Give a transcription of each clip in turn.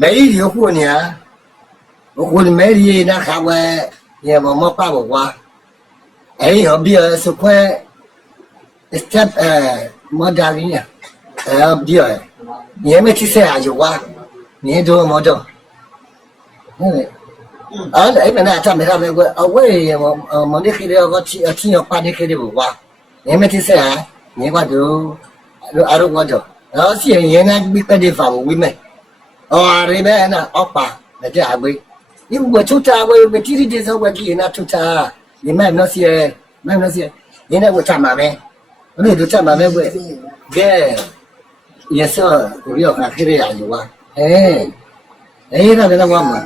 mấy điều của nhà của mấy gì nó khác về nhà mà mất ba bỏ qua ấy ở bia sức khỏe step mất đa cái nhỉ bia nhà mấy chiếc xe à chịu qua nhà đồ mất đâu ở đấy mà nãy chăm mấy ở quê mà đi khi đó có chi nhọc ba đi khi đó bỏ qua nhà mấy chiếc xe à nhà qua đồ ở đâu qua đâu đó chỉ nhà này biết cái địa phòng của mình đấy bé nè oppa là cái gì nhưng mà chúng ta với chỉ đi sao với cái nào chúng ta nhưng mà nó sẽ nhưng mà chăm mà mẹ nó được chăm mà mẹ với cái yes sir của yo là cái gì à chú ấy là nó qua mà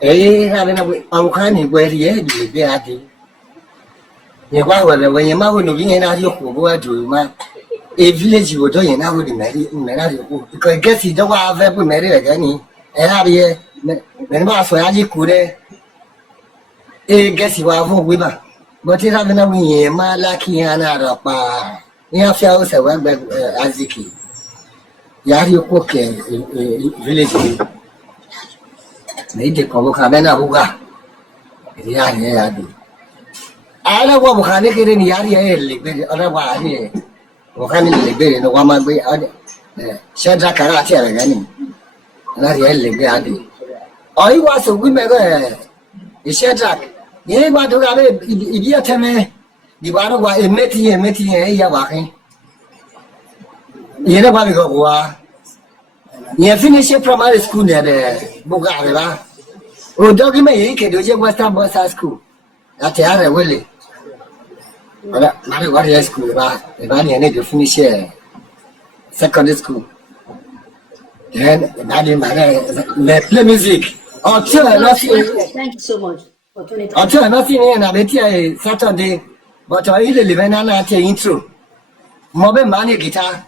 ấy là nó ông khai thì quê thì dễ bị cái gì nhiều quá rồi là nhà má với nó cái nào chứ khổ quá rồi mà village của tôi hiện nào thì mẹ nào thì cái gì đó qua về với mẹ đấy cái này là bây giờ mẹ nó xoay gì cũ đấy cái gì qua vô quý bà mà thì ra bên nào nhiều mà là khi anh ra pa nhà phía sau bên bên Aziki nhà thì có cái village này thì có cái bên nào qua nhà đi ai là qua một cái cái này nhà thì lịch bên ở đâu qua thì một cái này lịch bên nó qua mà bây ở xem ra cái gì là cái này nó thì lịch bên đi ấy qua số quý mấy cái xem ra ये बात होगा अबे इडिया थे में दीवारों का एमएटी है या वाकई ये ना बात को हुआ ये फिनिश प्राइमरी स्कूल ने बुका है बा वो डॉगी में यही के दोजे वेस्टर्न बॉयज स्कूल या तैयार है वेले अरे मारे वाले स्कूल बा ने ने finish secondary school then that is my play music oh thank you so much अच्छा ना सी ने ना बेटी है Saturday but I really live na na te intro mo be mani guitar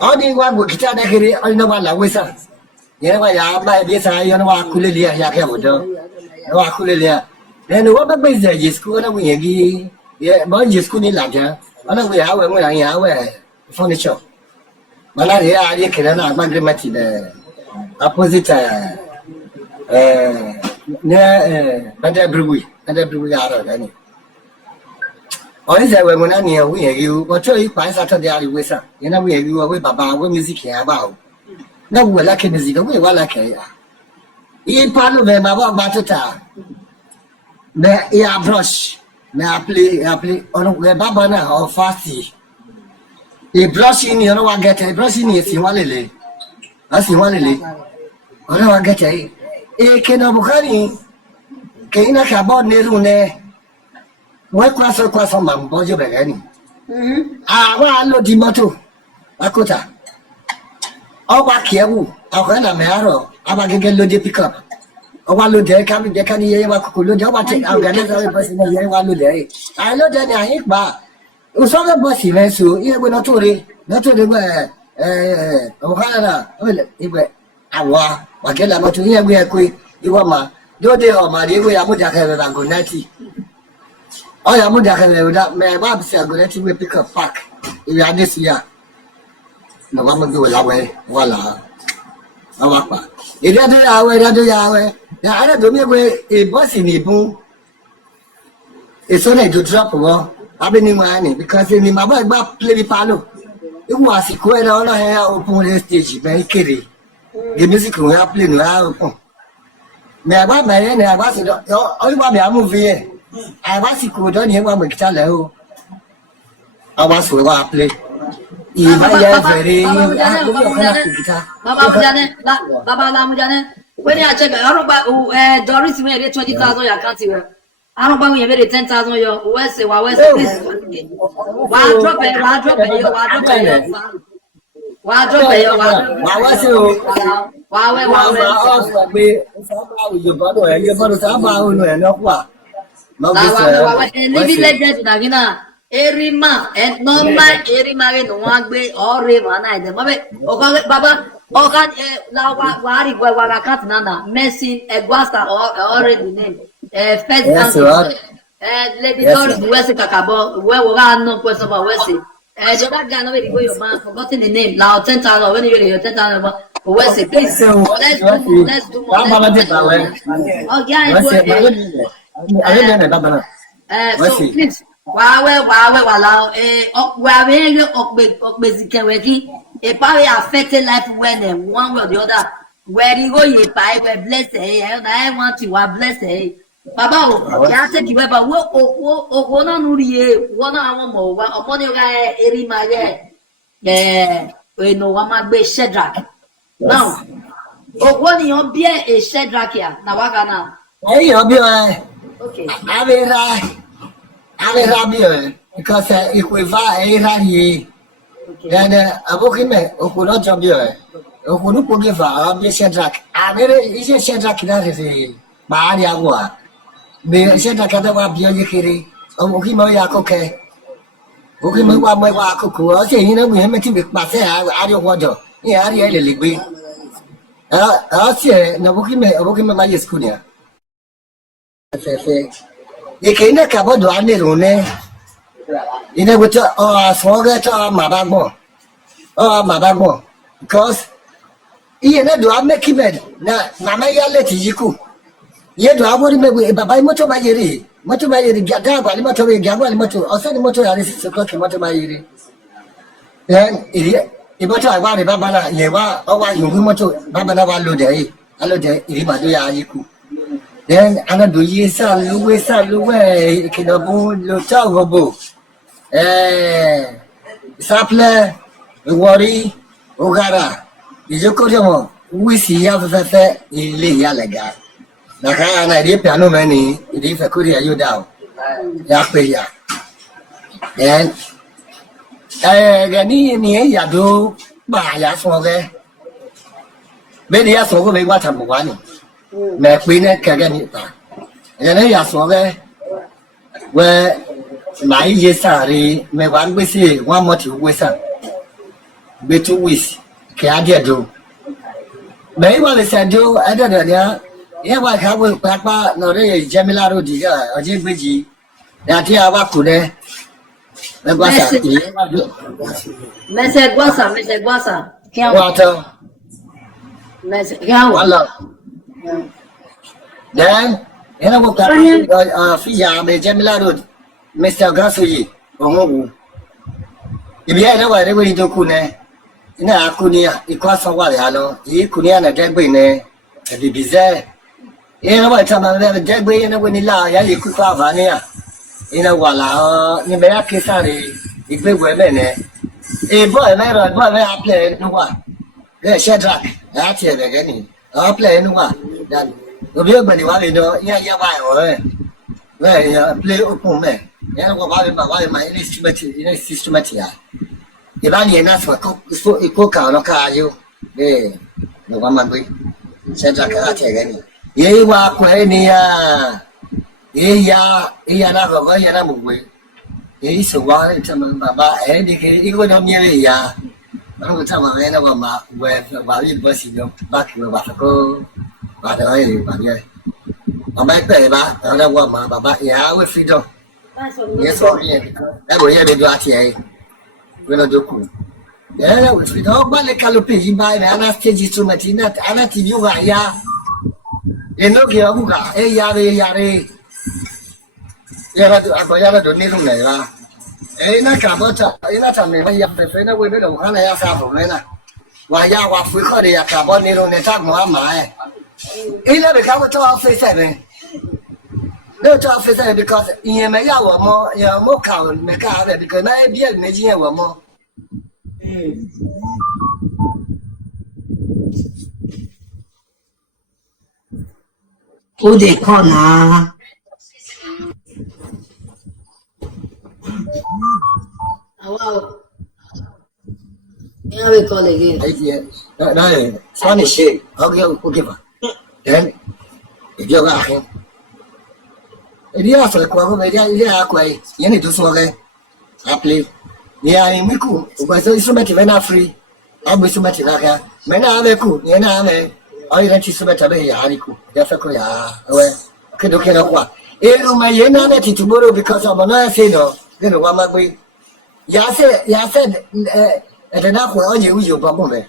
odi wa go guitar da kere ai na wa la wesa ye wa ya ba bi sa yo na wa kulele ya ke mo do wa kulele then wa ba be ze ji school na wi gi ye ba ji school ni la ja ana wi ya we mo ya we furniture mana ya ari kere na ma grimati de opposite nè anh em bùi ra rồi đấy nè ở đây giờ mình ăn nhiều cái gì có chơi bán sao cho dia đi quay sao những năm cái gì quay bà quay music kia bảo nó quay lại cái music nó quay lại cái à ý pan về mà bảo bà ta nè ya brush nè apply ono cái bà nè ở fast ý brush ini ono wa get brush ini si wa lele à si wa lele ono wa get cái nào bukhari cái nó cả bọn nê luôn nè quay qua sau mầm bao nhiêu cái này qua lo đi mà thôi cô ta qua kia bu cái là mẹ rồi ba cái lo đi pick up qua lo để cái này qua cô lo cho ba chạy cái này rồi bớt này qua lo để lo để nhà hết ba sao cái bớt xí này số ý nó thôi đi mà cái là ý vậy qua cái là mà chúng nhà quê quê đi qua mà do they are my way I'm going to go natty oh I'm going to that my mom said go natty we pick up pack if you are this year no I'm do la way voila awapa ida do ya we ya ara do me we e boss ni bu e so na do drop wo abeni mani because ni ma ba play palo e was ko e no he open stage be kere the music we play no open mẹ bác mẹ nè bác sĩ đó ấy ba mẹ mua về ai bác sĩ cô đó nhiều qua mình trả lời bác sĩ qua play Baba la mujane when ya check aroba Doris me 20,000 ya can't you aroba we very 10,000 yo west wa drop it Erima and normal erima ke nuang be ore mana ide mabe oka baba oka la wari wa kat nana Messi Eguasta already name first answer lady Doris West kakabo we wa no pues about West so that guy no be go your man forgotten the name now 10,000 when you 10,000 Where's it? Please. Let's do more. Baba did that way. Oh, yeah, What's it? I didn't know Baba. So please. Wow. Basically, a power affected life when one way or the other. Where you go, you buy, we're blessed. I want you are blessed. Baba, ya take you ever walk one on Uri, 1 hour more, one upon your guy, Erimaye. We know one might be Shedrack. Now, what in your beer is Shedrack here? Nawaka now. Hey, you'll be right. Okay. I will have you because if we buy a rally, then a booking man who could not jump you. Who couldn't forgive her, be Shedrack. I never is a Shedrack that is a Badiagua. Be a Shedrack at the Wabiaki, or Mokimoya Coke. Okimowa Waku, I say, you know, we have met with myself, I don't want to. Yeah, I really agree. I'll say, no Bokima my school. You can't cover the one rune. You know, with forget Mabamo. Oh, Mabamo. Because you know, do I make him now? Namaya let you. Yet, I would make by Moto Mayeri. Moto Mayeri, Gagaba, Moto Gabal Moto, or send Moto Alice to cook Moto Mayeri. Then, if what I want, Babana, Yeva, or you Moto, Babana Lode, Alode, Imaduya Yiku. Then, Anna do ye sell, Louis, Kinabu, Lutavo. Sapler, Worry, Ogara. You could have we see have a Yalaga. Naka, I piano many, if I could hear you down. Yapaya. Then, Gani, Yadu, Bayas, Moge. Maybe I saw me what I'm one. Macqueen Kaganita. And then I saw there where my yesari may one we see one more to whistle. Be 2 weeks. Kadia do. May well said do, I don't know. Yeah, what have we Papa, no, Jamila Rodiga, or Jim Bridgie. That here, what could they? Message Guasa. Water. Then, you know what? Fia, Jamila Road, Mr. Grassi, or if you know what they will do, Kune. Ina akunia ikwasa wale hano ikunia na jagbe ne bibize ina wa chama na jagbe ina woni la ya ikwa vania ina wala ni me akisari igbe we ne boy me apply no wa Shedrack ya tie be gani apply no wa that obi ogbani wa le no ya wa o we ya play open me ya ko ba ma instrument ya Ibani enough for cook on a car, you. No one man be. Said I can't take any. Ye walk any, ya, never way, and I'm away. Ye is a while to Baba, and he would have nearly ya. I would tell my man of my where you bus you back in the Waffle. But I really, I might pay back, I don't want my Baba, yeah, I will feed up. Yes, that will hear me do it. When I do cool. Yeah, we don't buy the calopi by the anesthesia to Matina, Anativa, ya. You know, Yabuga, yare. Yara to Akoyana to Niruna. Ena Cabota, Ena, when you have the friend with the Hana Savona. Why, ya was we call a carbon Niruneta, Mamma. Ena the Cabota face 7. No to officer because in my hour more cow, Maca, because I be a Nigeria more. Who they call now? Wow. Yeah, we call again. No, Spanish shit. Okay, give her. Then, if you're laughing. Dia so kwa media ile kwai yeni to so ge apply ya imiku ubaso instrument vena free abu instrument na ka mena ave ku yena ave ai ran instrument be ya ariku ya fa ko ya we kedo kedo kwa ero ma yena na tituboro because of na say no geno wa ma kwe ya said na ko onye uyo ba mo be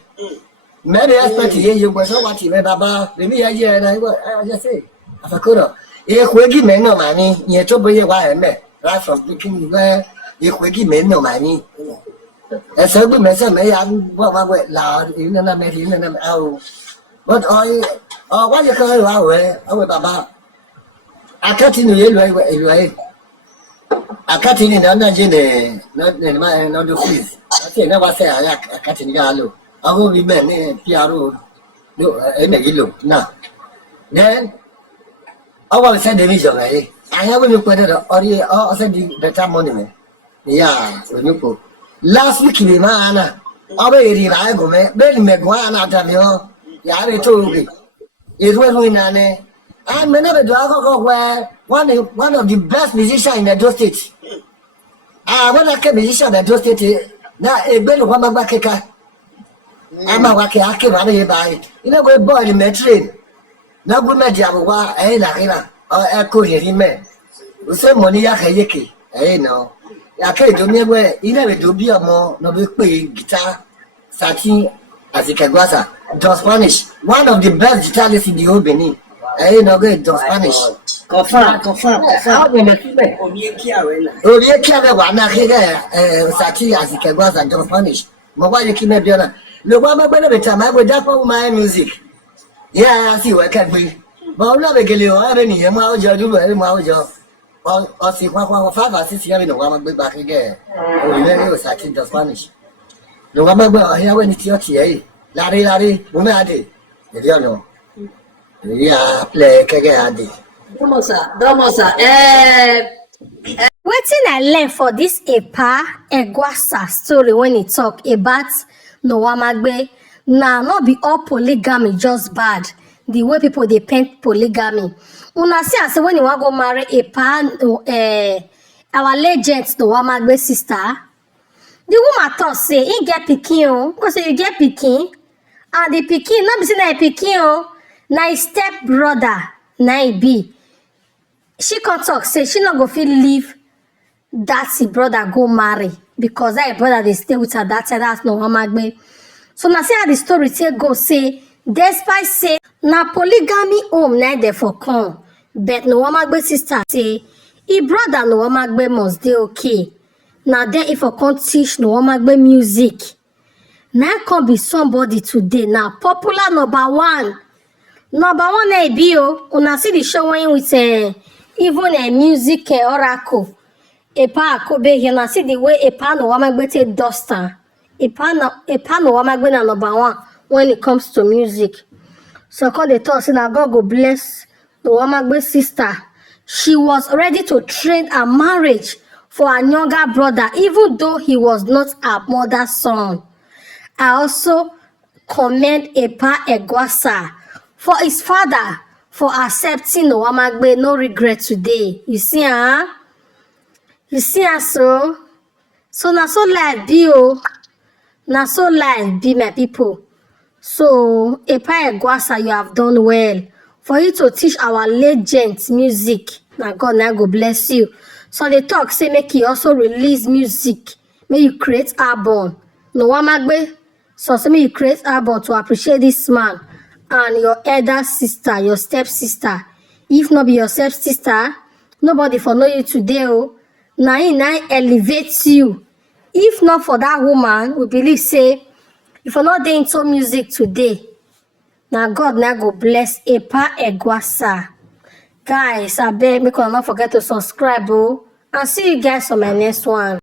Maybe I expect you was so much, Baba. Maybe I hear and I just say, if I could. If we give men no money, you took away why I met. Right from picking where if we give men no money. As a good message, may I what went loud, even I met him and I'm out. But what you call our way, our Baba. I cut in the railway. I cut in another gene, not in my not the fees. I say, never say I cut in Yalo. I will be men, Piaro, in the yellow. Now, then I will send the vision. I haven't looked at it or send the time monument. Yeah, when you put last week in Mana, I will I go, Ben Meguana, Tamio, Yari told me. It was winning. And whenever do I go where one of the best musicians in the Edo State. When I came musician in the Edo State, now a bell of one back. I'm a wacky, I came out of by. You know, we're born in the train. Now we met Yamawa, or Echo Hime. We say money, Yaki, no. I can't do me where you never do be a more, no big guitar, Sati, as it can go, Don Spanish, one of the best guitarists in the whole Benin. No good, Don Spanish. Confirm. How many people? Oh, you can't one, Sati, as it can go, and Don Spanish. Mobile, you can't be on. Look, I'm a better time. I would up my music. Yeah, I see what can be. But I'm not a girl, I don't need a mouth, you do a mouth job. Or see 5 or 6 years in a woman back again. Oh, you know, Sati, Don Spanish. The woman will hear when it's your tea. Larry, Mumadi. You don't know. Yeah, play Kagadi. Domosa. Wetin I learn for this Epa Egwasa story when he talk about Nowamagbe, na not be all polygamy just bad. The way people they paint polygamy. Una see as when you want go marry Epa, our legend Nowamagbe sister. The woman thought say he get pikin o, because say you get pikin, and the pikin not be say na pikin o, na his step brother na he be. She can talk say she not go fit leave that her brother go marry because that brother they stay with her that side. That's no Amagbe. So now see how the story take go say despite say na polygamy home na there for come, but no Amagbe sister say he brother no Amagbe must dey okay. Now there if I can't teach no Amagbe music, now can be somebody today now popular number one na be o. Una see the show when with even a music oracle. Epa Akobe here na see the way Epa no Amagbe take duster. Epa no Amagbe na number one when it comes to music. So call the talk say na God go bless the Amagbe sister. She was ready to trade her marriage for her younger brother, even though he was not her mother's son. I also commend Epa Egwasa for his father for accepting Nowamagbe, no regret today. You see, You see, so na so life be o. Na so life be, my people. So, Epa Egwasa, you have done well. For you to teach our legends music, na God na go bless you. So they talk, say make you also release music. May you create album. Nowamagbe, so say make you create album to appreciate this man and your elder sister, your step sister. If not be your step sister, nobody for know you today. Oh, na elevate you. If not for that woman, we believe say if you're not doing into music today, now God now go bless Epa Egwasa. Guys, I beg make you not forget to subscribe, oh, and see you guys on my next one.